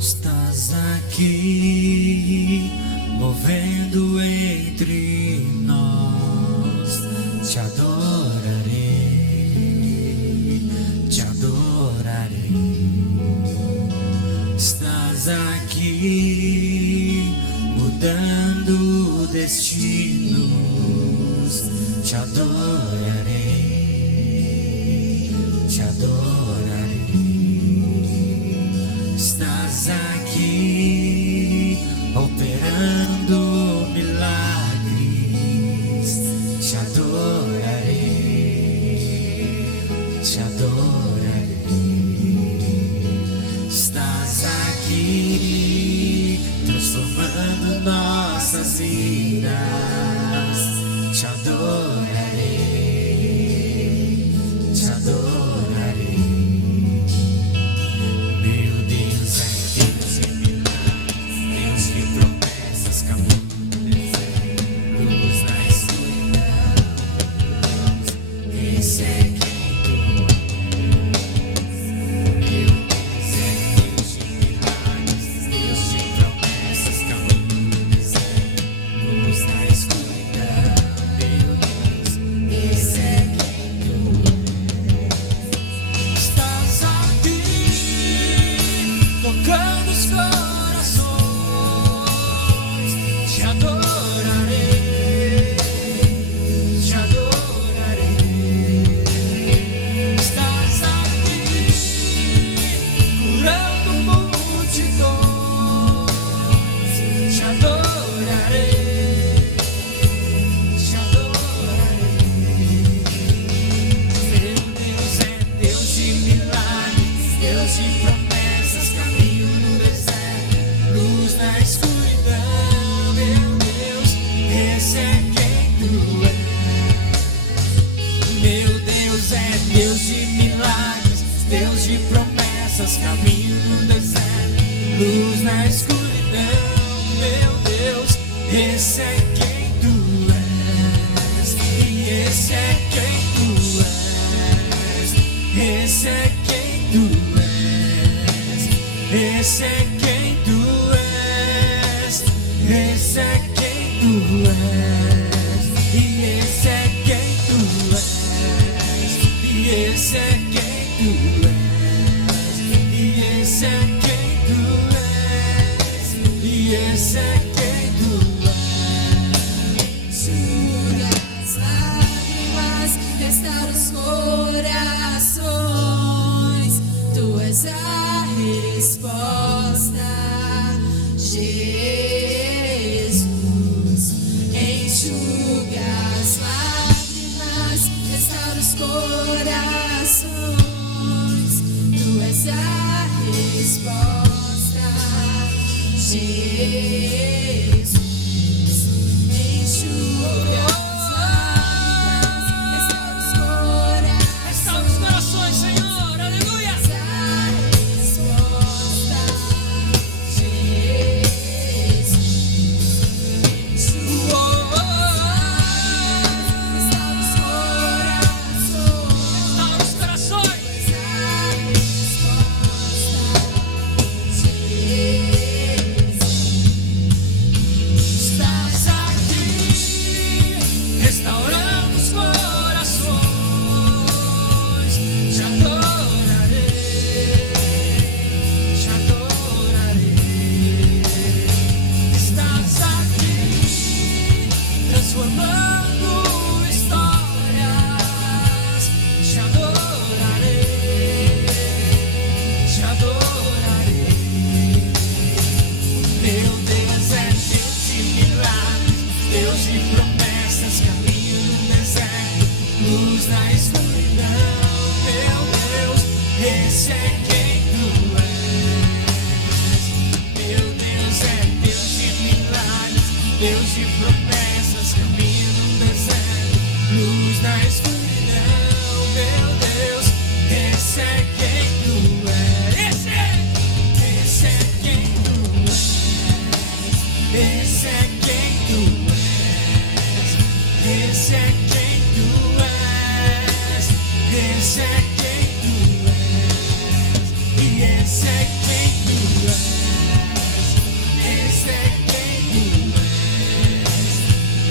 Estás aqui, movendo entre nós. Te adorarei, te adorarei. Estás aqui, mudando destinos. Te adorarei, te adorarei. Estás aqui, operando milagres. Te adorarei, te adorarei. Estás aqui, transformando nossas vidas. Te adorarei, te adorarei. Meu Deus é Deus de milagres, Deus de promessas, caminho no deserto, luz na escuridão. Esse é quem tu és. Meu Deus é Deus de milagres, Deus de promessas, caminho no deserto, luz na escuridão. Meu Deus, esse é quem tu és. Estás aqui, tocando os corações. Te adorarei, te adorarei. Estás aqui, curando multidões. Te adorarei, te adorarei. Meu Deus é Deus de milagres, Deus de promessas, caminho no deserto, luz na escuridão. Meu Deus, esse é quem tu és. Meu Deus é Deus de milagres, Deus de promessas, caminho no deserto, luz na escuridão. Meu Deus, esse é quem tu és. E esse é quem tu és. Esse é quem tu és. Esse é quem tu és. Esse é quem tu és. E esse é quem tu és. E esse é quem tu és. E esse é quem tu és. E esse é quem tu és. Enxuga as lágrimas, restaura os corações. Tu és a resposta, Jesus. Enxuga as lágrimas, restaura os corações. Tu és a resposta, Jesus. Enxuga as lágrimas, restaura os corações. Restaura os corações, Senhor, aleluia. A resposta, Jesus. Enxuga restaura os corações. Restaura os corações. A resposta, Jesus. Estás aqui, Deus de promessas, caminho no deserto, luz na escuridão, meu Deus, esse é quem tu és, esse é quem tu és, esse é quem tu és, esse é quem tu és, esse é quem tu és, e esse é quem tu és, esse é quem tu és,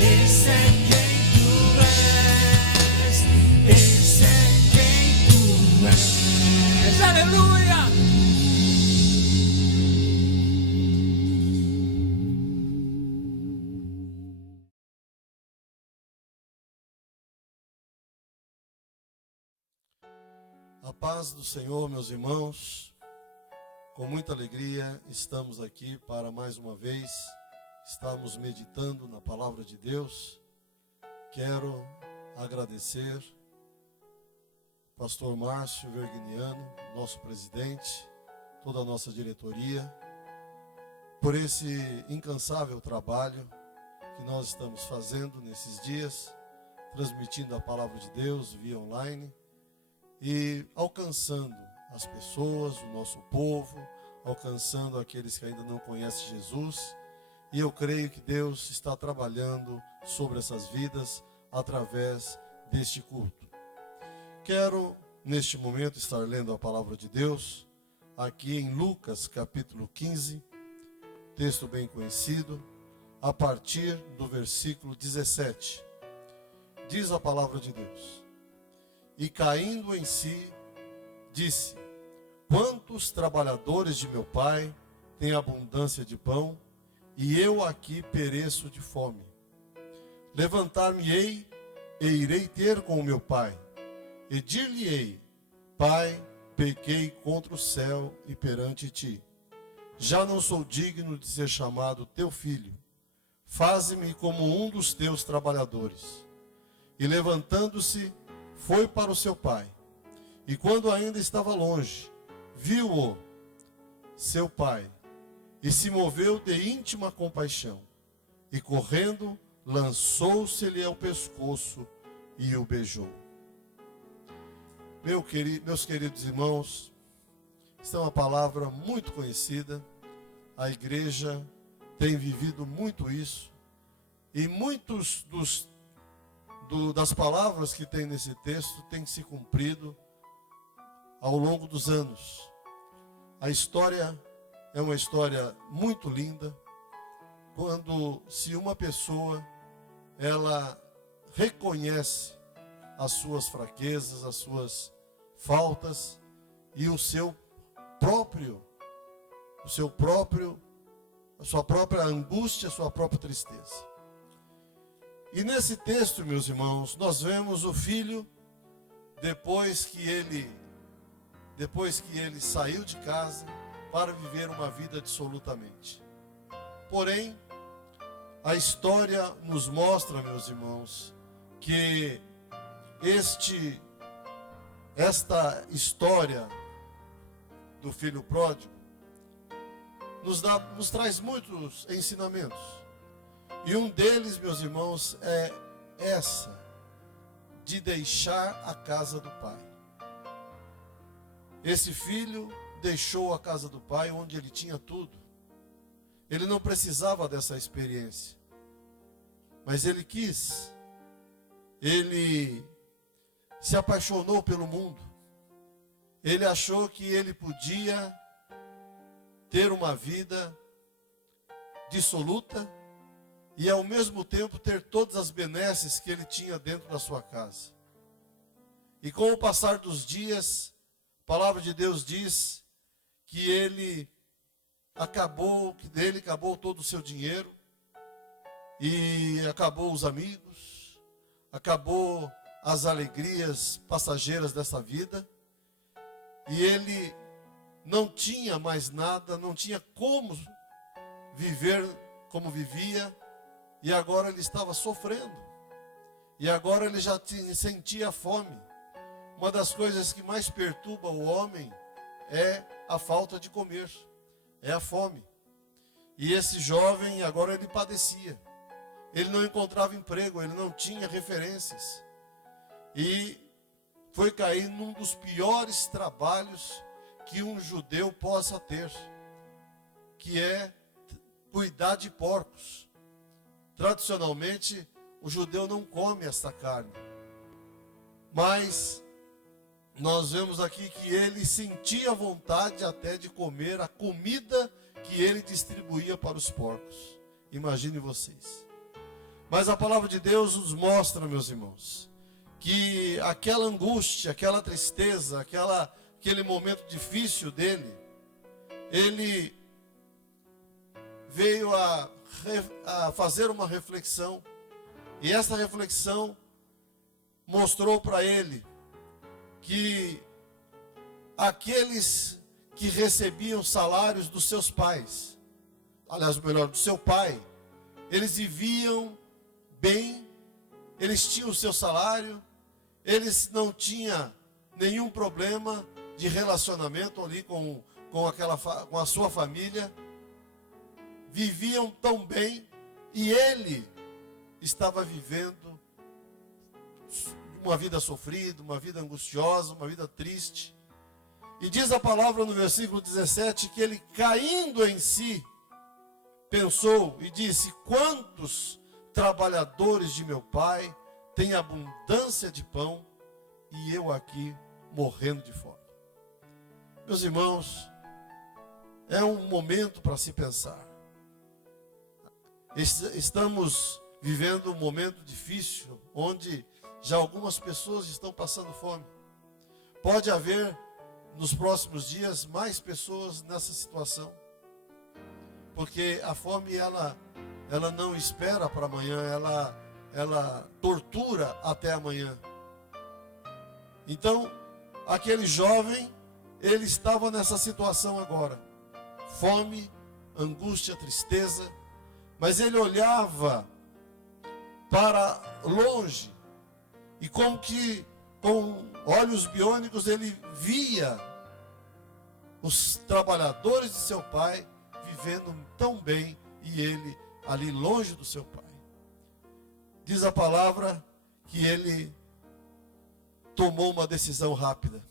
esse é quem tu és, esse é quem tu és. Aleluia! A paz do Senhor, meus irmãos, com muita alegria estamos aqui para mais uma vez estarmos meditando na palavra de Deus. Quero agradecer pastor Márcio Verginiano, nosso presidente, toda a nossa diretoria, por esse incansável trabalho que nós estamos fazendo nesses dias, transmitindo a palavra de Deus via online e alcançando as pessoas, o nosso povo, alcançando aqueles que ainda não conhecem Jesus. E eu creio que Deus está trabalhando sobre essas vidas através deste culto. Quero, neste momento, estar lendo a palavra de Deus, aqui em Lucas, capítulo 15, texto bem conhecido, a partir do versículo 17. Diz a palavra de Deus: E caindo em si, disse: Quantos trabalhadores de meu pai têm abundância de pão, e eu aqui pereço de fome. Levantar-me-ei e irei ter com o meu pai, e dir-lhe-ei: Pai, pequei contra o céu e perante ti. Já não sou digno de ser chamado teu filho. Faze-me como um dos teus trabalhadores. E levantando-se, foi para o seu pai. E quando ainda estava longe, viu-o seu pai, e se moveu de íntima compaixão, e correndo, lançou-se-lhe ao pescoço e o beijou. Meus queridos irmãos, esta é uma palavra muito conhecida, a igreja tem vivido muito isso, e muitos das palavras que tem nesse texto têm se cumprido ao longo dos anos. A história é uma história muito linda, quando se uma pessoa ela reconhece as suas fraquezas, as suas faltas e a sua própria angústia, a sua própria tristeza. E nesse texto, meus irmãos, nós vemos o filho, depois que ele saiu de casa para viver uma vida dissolutamente. Porém, a história nos mostra, meus irmãos, que esta história do filho pródigo nos traz muitos ensinamentos. E um deles, meus irmãos, é essa, de deixar a casa do pai. Esse filho deixou a casa do pai, onde ele tinha tudo. Ele não precisava dessa experiência, mas ele quis. Ele se apaixonou pelo mundo. Ele achou que ele podia ter uma vida dissoluta e ao mesmo tempo ter todas as benesses que ele tinha dentro da sua casa. E com o passar dos dias, a palavra de Deus diz que dele acabou todo o seu dinheiro, e acabou os amigos, acabou as alegrias passageiras dessa vida, e ele não tinha mais nada, não tinha como viver como vivia, e agora ele estava sofrendo, e agora ele já sentia fome. Uma das coisas que mais perturba o homem é a falta de comer, é a fome. E esse jovem agora ele padecia. ele não encontrava emprego, ele não tinha referências. E foi cair num dos piores trabalhos que um judeu possa ter, que é cuidar de porcos. Tradicionalmente, o judeu não come esta carne. Mas nós vemos aqui que ele sentia vontade até de comer a comida que ele distribuía para os porcos. Imagine vocês. Mas a palavra de Deus nos mostra, meus irmãos, que aquela angústia, aquela tristeza, aquele momento difícil dele, ele veio a fazer uma reflexão. E essa reflexão mostrou para ele que aqueles que recebiam salários dos seus pais, aliás, melhor, do seu pai, eles viviam bem, eles tinham o seu salário, eles não tinham nenhum problema de relacionamento ali com a sua família, viviam tão bem, e ele estava vivendo uma vida sofrida, uma vida angustiosa, uma vida triste. E diz a palavra no versículo 17 que ele, caindo em si, pensou e disse: quantos trabalhadores de meu pai têm abundância de pão e eu aqui morrendo de fome. Meus irmãos, é um momento para se pensar. Estamos vivendo um momento difícil, onde já algumas pessoas estão passando fome. Pode haver nos próximos dias mais pessoas nessa situação, porque a fome ela não espera para amanhã, ela tortura até amanhã. Então, aquele jovem, ele estava nessa situação agora, fome, angústia, tristeza, mas ele olhava para longe e como que com olhos biônicos ele via os trabalhadores de seu pai vivendo tão bem e ele ali longe do seu pai. Diz a palavra que ele tomou uma decisão rápida.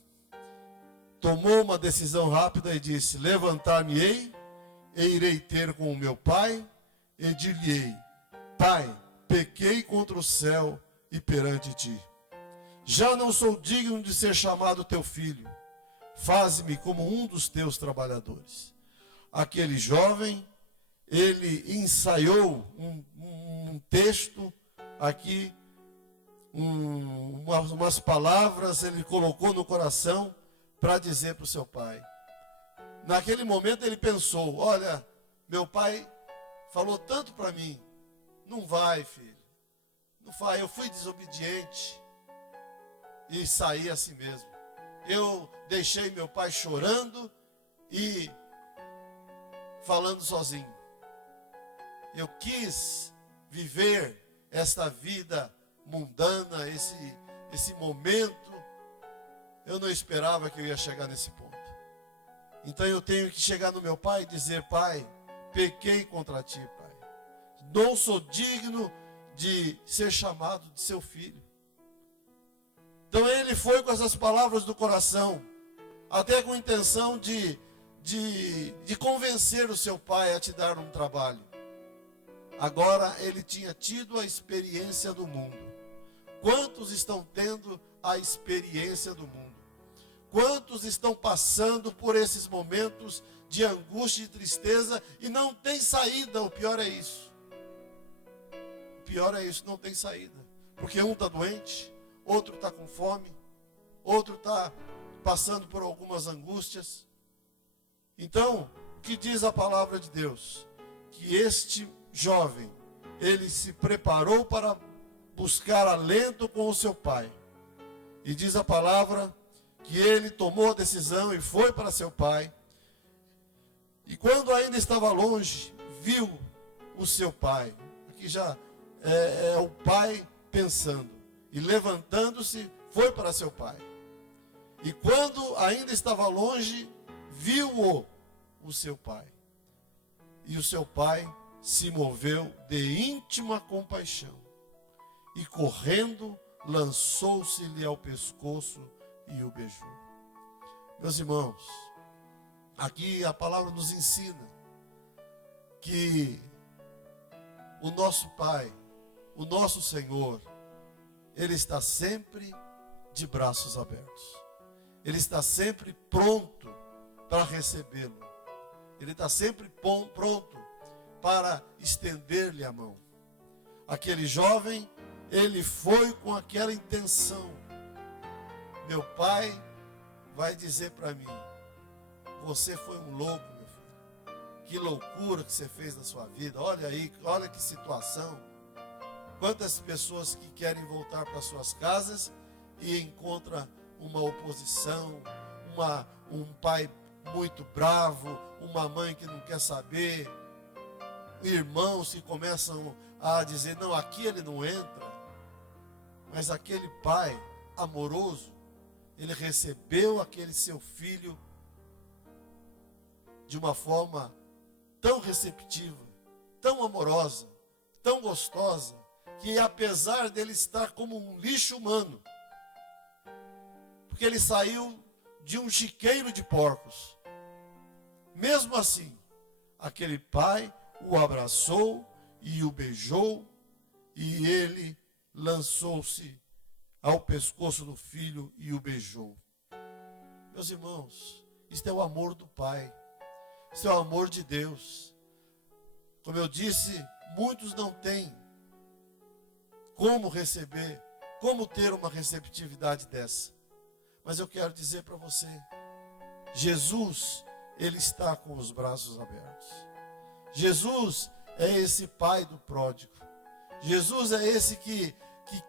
Tomou uma decisão rápida e disse: levantar-me-ei e irei ter com o meu pai e dir-lhe-ei: Pai, pequei contra o céu e perante ti. Já não sou digno de ser chamado teu filho. Faze-me como um dos teus trabalhadores. Aquele jovem, ele ensaiou um texto aqui, umas palavras, ele colocou no coração para dizer para o seu pai. Naquele momento ele pensou: olha, meu pai falou tanto para mim, não vai, filho, não vai, eu fui desobediente e saí assim mesmo. Eu deixei meu pai chorando e falando sozinho. Eu quis viver esta vida mundana, esse momento. Eu não esperava que eu ia chegar nesse ponto. Então eu tenho que chegar no meu pai e dizer: pai, pequei contra ti, pai. Não sou digno de ser chamado de seu filho. Então ele foi com essas palavras do coração, até com a intenção de convencer o seu pai a te dar um trabalho. Agora ele tinha tido a experiência do mundo. Quantos estão tendo a experiência do mundo? Quantos estão passando por esses momentos de angústia e tristeza e não tem saída? O pior é isso. O pior é isso, não tem saída. Porque um está doente, outro está com fome, outro está passando por algumas angústias. Então, o que diz a palavra de Deus? Que este jovem, ele se preparou para buscar alento com o seu pai. E diz a palavra que ele tomou a decisão e foi para seu pai. E quando ainda estava longe, viu o seu pai. Aqui já é o pai pensando. E levantando-se, foi para seu pai. E quando ainda estava longe, viu o seu pai. E o seu pai se moveu de íntima compaixão e, correndo, lançou-se-lhe ao pescoço e o beijou. Meus irmãos, aqui a palavra nos ensina que o nosso Pai, o nosso Senhor, Ele está sempre de braços abertos. Ele está sempre pronto para recebê-lo. Ele está sempre pronto para estender-lhe a mão. Aquele jovem, ele foi com aquela intenção. Meu pai vai dizer para mim: você foi um louco, meu filho. Que loucura que você fez na sua vida. Olha aí, olha que situação. Quantas pessoas que querem voltar para suas casas e encontram uma oposição, um pai muito bravo, uma mãe que não quer saber, irmãos que começam a dizer: não, aqui ele não entra. Mas aquele pai amoroso, ele recebeu aquele seu filho de uma forma tão receptiva, tão amorosa, tão gostosa, que apesar dele estar como um lixo humano, porque ele saiu de um chiqueiro de porcos, mesmo assim, aquele pai o abraçou e o beijou, e ele lançou-se ao pescoço do filho e o beijou. Meus irmãos, isto é o amor do Pai, isto é o amor de Deus. Como eu disse, muitos não têm como receber, como ter uma receptividade dessa. Mas eu quero dizer para você, Jesus, Ele está com os braços abertos. Jesus é esse pai do pródigo. Jesus é esse que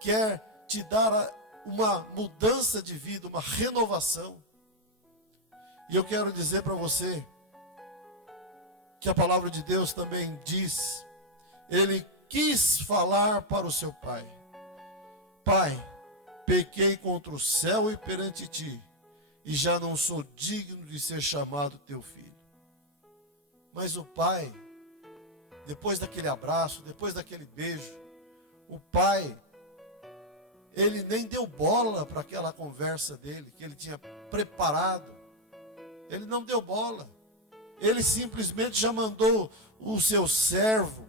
quer te dar uma mudança de vida, uma renovação. E eu quero dizer para você que a palavra de Deus também diz, ele quis falar para o seu pai: Pai, pequei contra o céu e perante ti, e já não sou digno de ser chamado teu filho. Mas o pai, depois daquele abraço, depois daquele beijo, o pai, ele nem deu bola para aquela conversa dele, que ele tinha preparado. Ele não deu bola. Ele simplesmente já mandou o seu servo: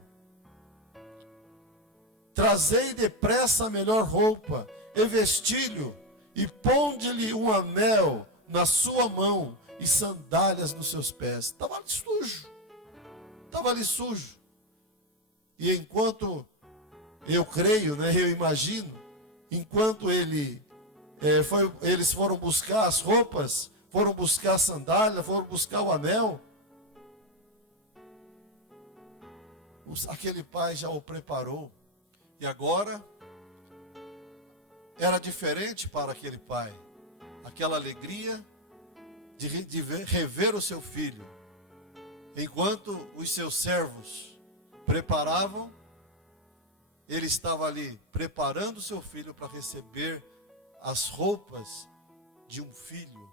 trazei depressa a melhor roupa, e vestilho, e ponde-lhe um anel na sua mão, e sandálias nos seus pés. Estava ali sujo. Estava ali sujo. E enquanto, eu creio, eu imagino, enquanto eles foram buscar as roupas, foram buscar a sandália, foram buscar o anel, aquele pai já o preparou. E agora era diferente para aquele pai. Aquela alegria de rever o seu filho. Enquanto os seus servos preparavam, ele estava ali preparando o seu filho para receber as roupas de um filho.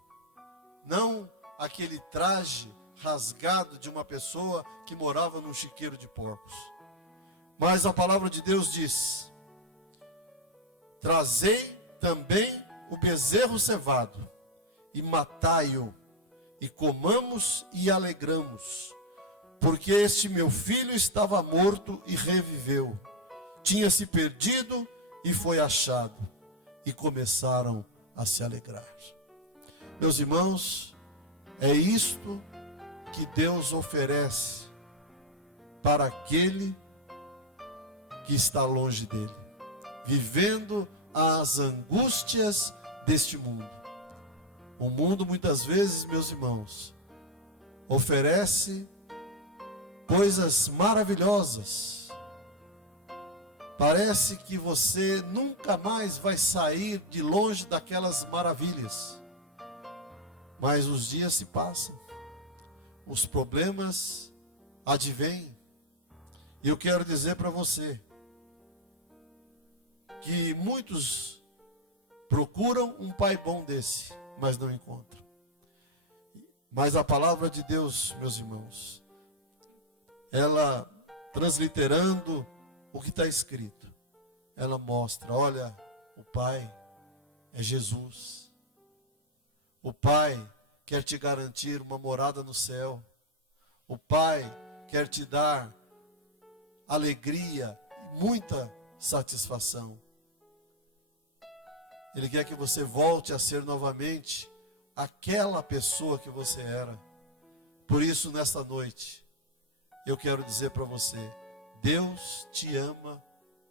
Não aquele traje rasgado de uma pessoa que morava num chiqueiro de porcos. Mas a palavra de Deus diz: trazei também o bezerro cevado, e matai-o, e comamos e alegramos, porque este meu filho estava morto e reviveu, tinha se perdido e foi achado, e começaram a se alegrar. Meus irmãos, é isto que Deus oferece para aquele que está longe dele, vivendo as angústias deste mundo. O mundo muitas vezes, meus irmãos, oferece coisas maravilhosas. Parece que você nunca mais vai sair de longe daquelas maravilhas. Mas os dias se passam, os problemas advêm. E eu quero dizer para você que muitos procuram um pai bom desse, mas não encontram. Mas a palavra de Deus, meus irmãos, ela transliterando o que está escrito, ela mostra, olha, o Pai é Jesus. O Pai quer te garantir uma morada no céu. O Pai quer te dar alegria e muita satisfação. Ele quer que você volte a ser novamente aquela pessoa que você era. Por isso, nesta noite, eu quero dizer para você, Deus te ama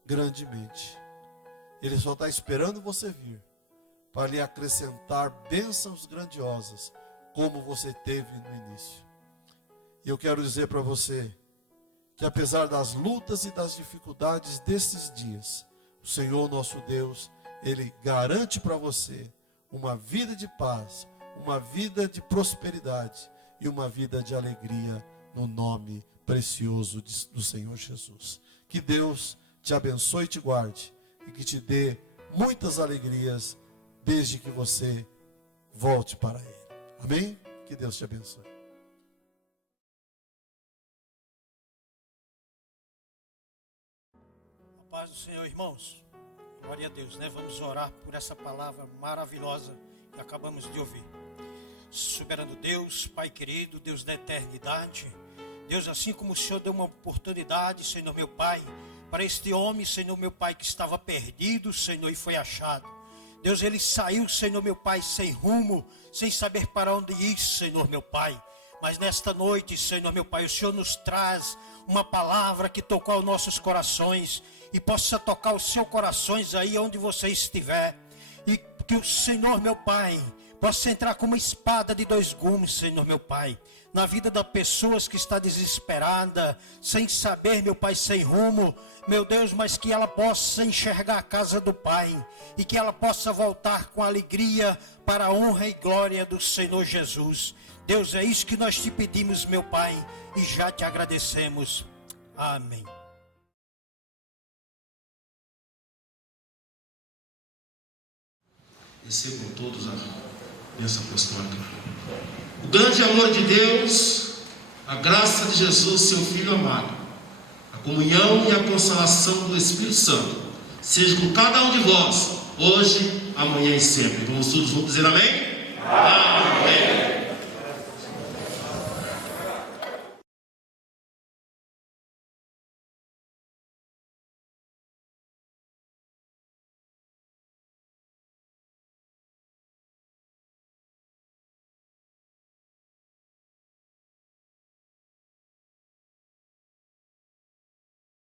grandemente. Ele só está esperando você vir para lhe acrescentar bênçãos grandiosas, como você teve no início. E eu quero dizer para você que apesar das lutas e das dificuldades desses dias, o Senhor nosso Deus, Ele garante para você uma vida de paz, uma vida de prosperidade e uma vida de alegria no nome precioso do Senhor Jesus. Que Deus te abençoe e te guarde e que te dê muitas alegrias desde que você volte para Ele. Amém? Que Deus te abençoe. A paz do Senhor, irmãos. Glória a Deus, né? Vamos orar por essa palavra maravilhosa que acabamos de ouvir. Soberano Deus, Pai querido, Deus da eternidade, Deus, assim como o Senhor deu uma oportunidade, Senhor meu Pai, para este homem, Senhor meu Pai, que estava perdido, Senhor, e foi achado. Deus, ele saiu, Senhor meu Pai, sem rumo, sem saber para onde ir, Senhor meu Pai. Mas nesta noite, Senhor meu Pai, o Senhor nos traz uma palavra que tocou aos nossos corações e possa tocar os seus corações aí onde você estiver. E que o Senhor meu Pai possa entrar como uma espada de dois gumes, Senhor meu Pai, na vida das pessoas que está desesperada, sem saber, meu Pai, sem rumo, meu Deus, mas que ela possa enxergar a casa do Pai e que ela possa voltar com alegria para a honra e glória do Senhor Jesus. Deus, é isso que nós te pedimos, meu Pai, e já te agradecemos. Amém. Recebam todos a bênção apostólica. O grande amor de Deus, a graça de Jesus, seu Filho amado, a comunhão e a consolação do Espírito Santo, seja com cada um de vós, hoje, amanhã e sempre. Vamos todos juntos dizer amém? Amém.